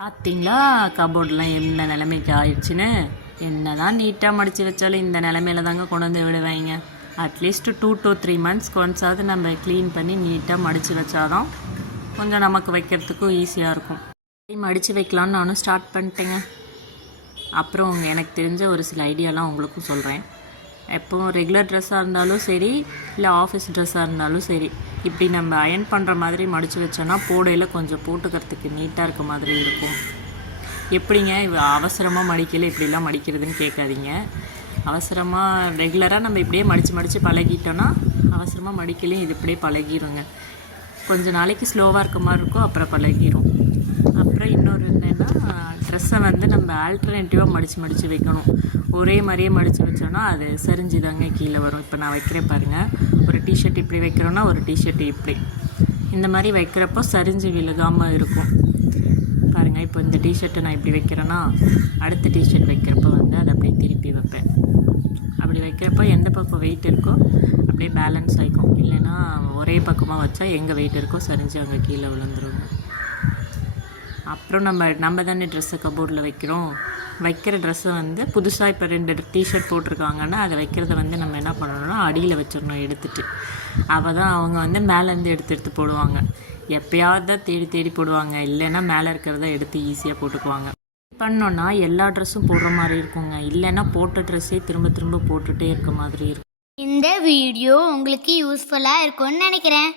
பார்த்தீங்களா கபோர்டெலாம் என்ன நிலைமைக்கு ஆயிடுச்சுன்னு. என்ன தான் நீட்டாக மடித்து வச்சாலும் இந்த நிலமையில தாங்க கொண்டு வந்து விடுவாங்க. அட்லீஸ்ட் 2 to 3 months ஒன்ஸாவது நம்ம க்ளீன் பண்ணி நீட்டாக மடித்து வச்சாதான் கொஞ்சம் நமக்கு வைக்கிறதுக்கும் ஈஸியாக இருக்கும். மடித்து வைக்கலான்னு நானும் ஸ்டார்ட் பண்ணிட்டேங்க. அப்புறம் எனக்கு தெரிஞ்ச ஒரு சில ஐடியாலாம் உங்களுக்கும் சொல்கிறேன். எப்போவும் ரெகுலர் ட்ரெஸ்ஸாக இருந்தாலும் சரி, இல்லை ஆஃபீஸ் ட்ரெஸ்ஸாக இருந்தாலும் சரி, இப்படி நம்ம அயர்ன் பண்ணுற மாதிரி மடித்து வச்சோன்னா போடையில் கொஞ்சம் போட்டுக்கிறதுக்கு நீட்டாக இருக்க மாதிரி இருக்கும். எப்படிங்க அவசரமாக மடிக்கல இப்படிலாம் மடிக்கிறதுன்னு கேட்காதீங்க. அவசரமாக ரெகுலராக நம்ம இப்படியே மடித்து பழகிட்டோன்னா அவசரமாக மடிக்கலையும் இது இப்படியே பழகிடுங்க. கொஞ்சம் நாளைக்கு ஸ்லோவாக இருக்க மாதிரி இருக்கும், அப்புறம் பழகிடும். அப்புறம் இன்னொரு என்னென்னா, ட்ரெஸ்ஸை நம்ம ஆல்டர்னேட்டிவாக மடித்து வைக்கணும். ஒரே மாதிரியே மடித்து வச்சோன்னா அது சரிஞ்சு தாங்க கீழே வரும். இப்போ நான் வைக்கிறேன் பாருங்கள், ஒரு டிஷர்ட் இப்படி வைக்கிறோன்னா ஒரு டிஷர்ட் இப்படி, இந்த மாதிரி வைக்கிறப்போ சரிஞ்சு விழுகாமல் இருக்கும் பாருங்கள். இப்போ இந்த டிஷர்ட்டை நான் இப்படி வைக்கிறேன்னா அடுத்த டிஷர்ட் வைக்கிறப்போ அதை அப்படியே திருப்பி வைப்பேன். அப்படி வைக்கிறப்போ எந்த பக்கம் வெயிட் இருக்கோ அப்படியே பேலன்ஸ் ஆகிக்கும். இல்லைன்னா ஒரே பக்கமாக வச்சா எங்கே வெயிட் இருக்கோ சரிஞ்சு அங்கே கீழே விழுந்துருங்க. அப்புறம் நம்ம தானே ட்ரெஸ்ஸை கபோர்டில் வைக்கிறோம். வைக்கிற ட்ரெஸ்ஸை புதுசாக இப்போ 2 டிஷர்ட் போட்டிருக்காங்கன்னா அதை வைக்கிறத நம்ம என்ன பண்ணணும்னா அடியில் வச்சிடணும் எடுத்துகிட்டு. அவள் தான் அவங்க மேலேருந்து எடுத்து போடுவாங்க. எப்போயாவது தான் தேடி போடுவாங்க, இல்லைன்னா மேலே இருக்கிறத எடுத்து ஈஸியாக போட்டுக்குவாங்க. பண்ணோன்னா எல்லா ட்ரெஸ்ஸும் போடுற மாதிரி இருக்குங்க, இல்லைன்னா போட்ட ட்ரெஸ்ஸே திரும்ப போட்டுகிட்டே இருக்க மாதிரி இருக்கும். இந்த வீடியோ உங்களுக்கு யூஸ்ஃபுல்லாக இருக்கும்னு நினைக்கிறேன்.